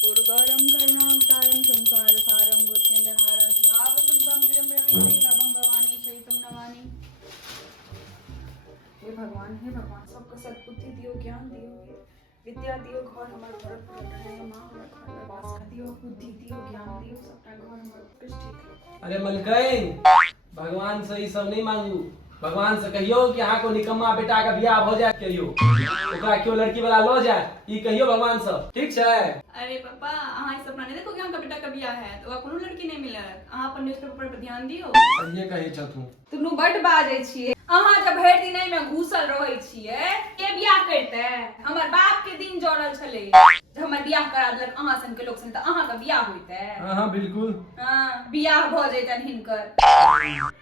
पूर्वरं करुणावतारं संसारसारं भूतेन्द्रहारं भावसुन्दं विरम्यविभवं भवानी सहितं नमामि। हे भगवान सबको सद्बुद्धि दियो, ज्ञान दियो, विद्या दियो, घर हमार भरत भरत है, माँ हमार घर में वास कर दियो, बुद्धि दियो, ज्ञान दियो, सबका घर हमार प्रतिष्ठित। अरे मलकई, भगवान से ई सब नहीं मांगू। भगवान से कहियो कि अहाँ को निकम्मा बेटा का बियाह हो जाए, कहियो ओकरा क्यों लड़की वाला लो जाए, ई कहियो भगवान से, ठीक छै? अरे पापा, अहाँ इस सपना नहीं देखो कि हमका बेटा का बियाह है तो कोनो लड़की नहीं मिलत। अहाँ अपन न्यूज़पेपर पर ध्यान दियो। सहिए कहै छ तू। तुनु बड बाजै छियै। अहाँ जब भरि दिन एहि में घुसल रहै छियै, के बियाह करतै? हमर बाप के दिन जड़ल छलै जे हमर बियाह करा देलक अहाँ सन के लोग सन, त अहाँ का बियाह होइतै? हां बिल्कुल। हां, बियाह भ जैतन हिनकर।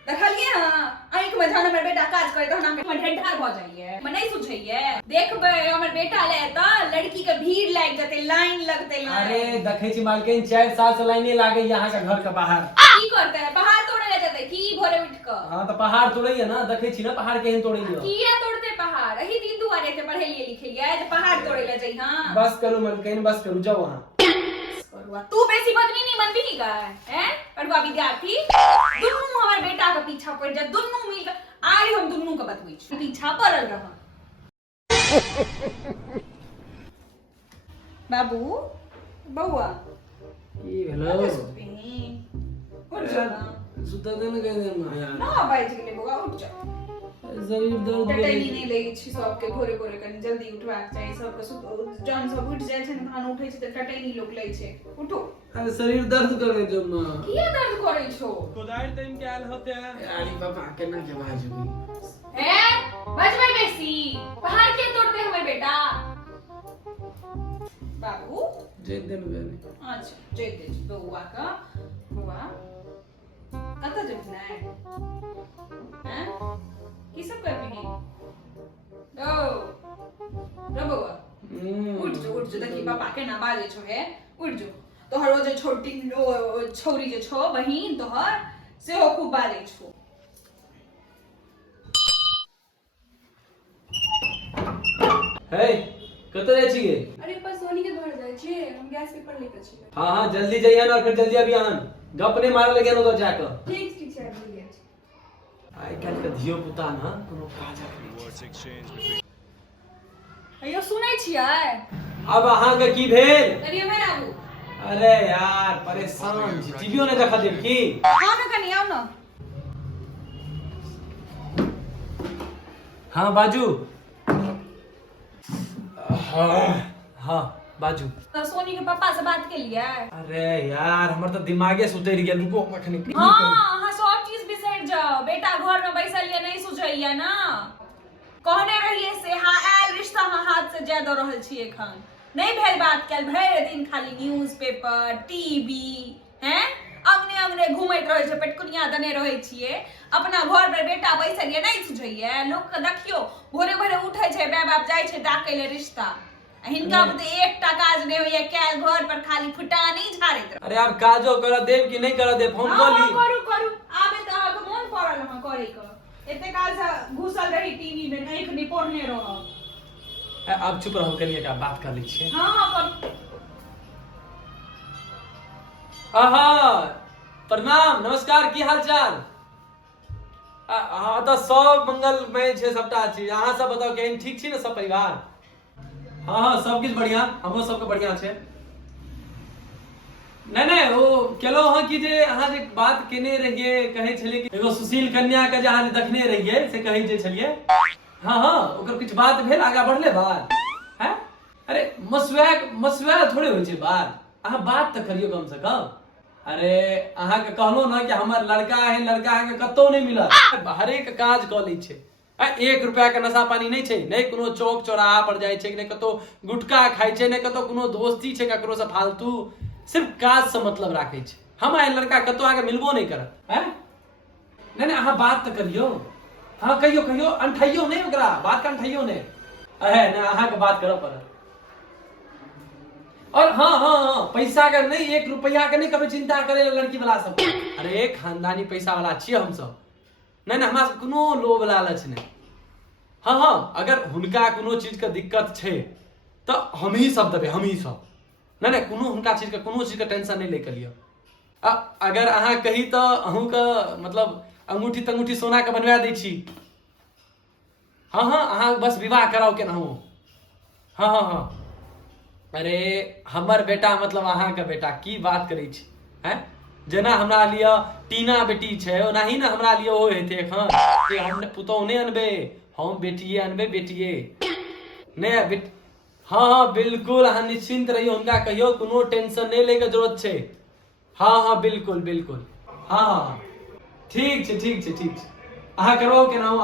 देखलिए हां, आंख में जहन हमर बेटा काज करे तहन हम ढेढार भ जाइए। मैं नहीं सुझैये। देखबै हमर बेटा ले त लड़की के भीड़ लाग जते, लाइन लगते लाइन। अरे देखै छी मालकिन 4 साल से लाइने लागे यहाँ का घर के बाहर। की करते? पहाड़ तोड़े ले जते की भोरे उठ क? हां त पहाड़ तोड़ैया ना, देखै छी ना पहाड़ केहन तोड़ैया। किया तोड़ते पहाड़? एही दिन दुआरे से पढ़ेलिए लिखेलिए जे पहाड़ तोड़े ले जई। हां बस करू मालकिन, बस करू, जाओ वहां। पढ़ुआ तू बेसी बदनी नहीं मनबी नहीं गए हैं? पढ़ुआ विद्यार्थी दुन्नू हमर बेटा के पीछा पड़ जा, दुन्नू मिल के आई हम दुन्नू के बतबै छी पीछा पड़ल रह। बाबू बौआ की भेलो? उठ जा ना। सुता दे ना कहीं देर में यार। ना बाइज गेले बौआ, उठ जा। शरीर दर्द टटैली नहीं लगे छी सबके, भोरे भोरे कनी जल्दी उठबाक चाही सबके। जन सब उठ जाय छै न, तहन उठै छै त टटैली लोक लै छै। उठो। अरे शरीर दर्द करे जो ना। किया दर्द करे छो? खुदाई टाइम के आल होते हैं यार। बाबा केना के बाजू है बजबै बेसी। पहाड़ के तोड़ते हमें बेटा। बाबू जे दिन बेने। अच्छा जे दे बौआ का बौआ कत जबना है? हैं की सब करबी? ओ रे बौआ उठ जो देखी पापा के ना बाजे छो है। उठ जो। तोहर ओ जे छोटी छौरी जे छो बहिन तोहर से हो खूब बाजे छो। हे कत जाय छी गे? अरे पर सोनी के घर जाय छी, हम गैस पेपर लेके छी। हां हां जल्दी जाइए ना, फिर जल्दी अभी आन। गप ने मार लगे न तो जाके। ठीक ठीक छै अभी ले। आइ काल के धियो पुता ना कोनो काज करे। अयो सुनै छियै? अब अहाँ के की भेल? करिए मैं आबू। अरे यार परेशान छी, टीवीओ ने देखा देब की? आओ ना कनी आओ ना। हाँ बाजू। हाँ बाजू। तो सोनी के पापा से बात के लिए? अरे यार हमर तो दिमागे से उतर गेल, रुको अखनी। हाँ हाँ सब चीज बिसर जाओ। बेटा घर में बैसल या नहीं सुझैया ना। कहने रहिए से हाँ आयल रिश्ता हाँ हाथ से ज्यादा रहल छी एखन। नहीं भेल बात कल, भर दिन खाली न्यूज़पेपर टीवी हैं अंगने अंगने घूमैत रहे छै, पेटकुनिया दने रहे छिए। अपना घर पर बेटा बैसल या नहीं सुझैया। लोग के देखियो भोरे भोरे उठे छै, माय बाप जाय छै डाकै ले रिश्ता। हिनका बुते एकटा काज नहीं होइए, कैल घर पर खाली फुटानी झाड़ैत रह। अरे आप काजो कर देब कि नहीं कर देब हम हाँ, बोली। करू करू आबे त अहाँके मोन पड़ल हम करे क। एते काल से घुसल रही टीवी में, आंख निपोड़ने रहब। अब चुप रहो कनिया का बात कर लै छियै। हां हां कर। आहा प्रणाम नमस्कार, की हाल चाल? हाँ तो सब मंगलमय छै, सबटा चीज। अहाँ सब बताओ केहन ठीक छी ना सब परिवार? हाँ हाँ सब किछ बढ़िया, हमरो सबके बढ़िया छै। नहीं वो केलो हाँ कि जे अहाँ जे बात केने रहिए, कहे छलिए कि एगो सुशील कन्या के जे अहाँ देखने रहिए से कहे जे छलिए। हाँ हाँ ओकर कुछ बात भेल, आगा बढ़ले बात हैं? अरे मसुआ थोड़े होइ छै बात। अहाँ बात तो करियो कम से कम। अरे अहाँ के कहलो ना कि हमर लड़का है, लड़का अहाँ के कतौ नहीं मिलत। हरेक काज क लै छै। 1 रुपया के नशा पानी नहीं छै, नहीं कोनो चौक चौराहा पर जाय छै, नहीं कतो गुटखा खाय छै, नहीं कतो कोनो दोस्ती छै ककरो से फालतू। सिर्फ काज से मतलब राखे छै। हम आइ लड़का कतो आके मिलबो नहीं करत हैं? नहीं अहाँ बात तो करियो। हाँ कहियो कहियो, अंठैयो नहीं ओकरा बात का, अंठैयो नहीं। अहे ना अहाँ के बात करऽ पड़त। और हाँ हाँ हाँ पैसा का नहीं, 1 रुपया के नहीं कभी चिंता करे लड़की वाला सब। अरे खानदानी पैसा वाला छियै हम सब। नहीं हमरा कोनो लोभ लालच नहीं। हाँ हाँ अगर हुनका कोनो चीज के दिक्कत छै तो हम ही सब देबे, हम ही सब। नहीं नहीं कोनो हुनका चीज के कोनो चीज के टेंशन नहीं लेके लियो। अगर अहाँ कही तो अहूँ का मतलब अंगूठी तंगूठी सोना के बनवा दै छी। हाँ हाँ अहाँ बस विवाह कराओ के नाहू। हाँ हाँ हाँ अरे हमर बेटा मतलब अहाँ के बेटा की बात करै छी हैं। जेना हमरा लिए टीना बेटी छै ओनाही ना हमरा लिए ओ हेते एखन कि हम पुतौ नहीं अनबे हम बेटिए अनबे बेटिए नहीं बेटी। हाँ हाँ बिल्कुल अहाँ निश्चिंत रहियो हुनका कहियो कोनो टेंशन नहीं ले के जरूरत छै। हाँ हाँ बिल्कुल बिल्कुल हाँ हाँ ठीक छै ठीक छै ठीक छै अहाँ करो के नाम।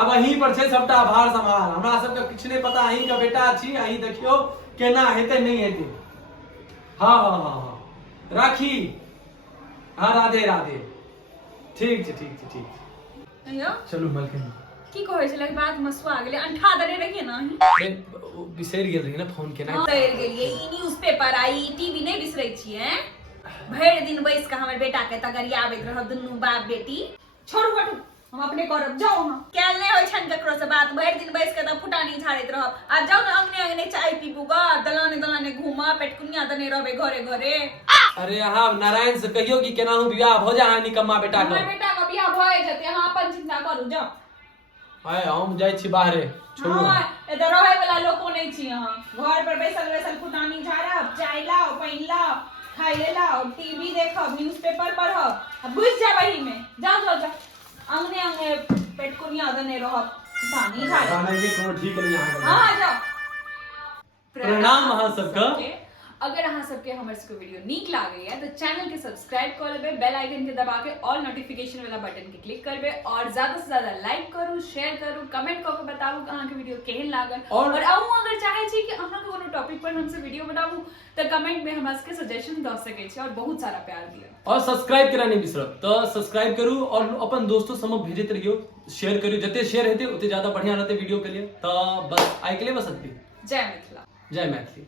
अब अहीं पर छै सबटा भार संभाल हमरा सबके किछ नहीं पता अहीं के बेटा छी अहीं देखियो केना हेते नहीं हेते। हाँ हाँ हाँ हाँ राखी। हाँ राधे राधे ठीक छै ठीक छै ठीक छै अयो चलू मलकिन की कहै छलै बात मसुआ गेलै अंठा दरे रहिए ना अरे बिसरि गेल रही ना फोन केना। बिसरि गेलिए ई न्यूज़पेपर आई टीवी नहीं बिसरै छियै। भरि दिन बैस के हमर बेटा के तगरियाबैत रहब दुनू बाप बेटी। छोड़ू हटू हम अपने करब जाओ हां कैल नहीं होय छन ककरो से बात भरि दिन बैस के त फुटानी झाड़ैत रहब। आ जाओ ना अंगने अंगने चाय पीबू ग दलाने दलाने घूमा पेटकुनिया दने रहबे घरे घरे। अरे अहाँ नारायण से कहियो कि केनाहू विवाह भ जा अहाँ निकम्मा बेटा हमर के। बेटा का बियाह भए जेते अहाँ अपन चिंता करू जाओ। आय हम जाय छी बाहरे छोड़ू। हां एतऽ रहै वाला लोको नहीं छी अहाँ घर पर बैसल बैसल फुटानी झाड़ब चाय लाओ पानी लाओ खाई ले लाओ टीवी देखब न्यूज़पेपर पढ़ब अब घुस जा वही में जाओ जाओ जाओ अंगने अंगने पेटकुनिया दने रहब फुटानी झाड़ब। गाना ये कोनो ठीक नहीं अहाँ। हां जाओ। प्रणाम अहाँ सबके। अगर अहाँ सबके हमर सबके वीडियो नीक लागैया तो चैनल के सब्सक्राइब कर लेबे बेल आइकन के दबा के ऑल नोटिफिकेशन वाला बटन के क्लिक करबे और ज्यादा से ज्यादा लाइक करू शेयर करू कमेंट क के बताबू कि अहाँ के वीडियो केहन लागल। और अहूँ अगर चाहे छी कि अहाँ के कोनो टॉपिक पर हमसे वीडियो बनाबू तो कमेंट में हमरा सबके सजेशन द सकै छी और बहुत सारा प्यार दिया। और सब्सक्राइब करा नहीं बिसरब तो सब्सक्राइब करू और अपन दोस्तों समझ भेजते रहियो शेयर करियो जते शेयर हेते उते ज्यादा बढ़िया रहते वीडियो के लिए। तो बस आइ के लिए बस अतबे। जय मिथिला जय मैथिली।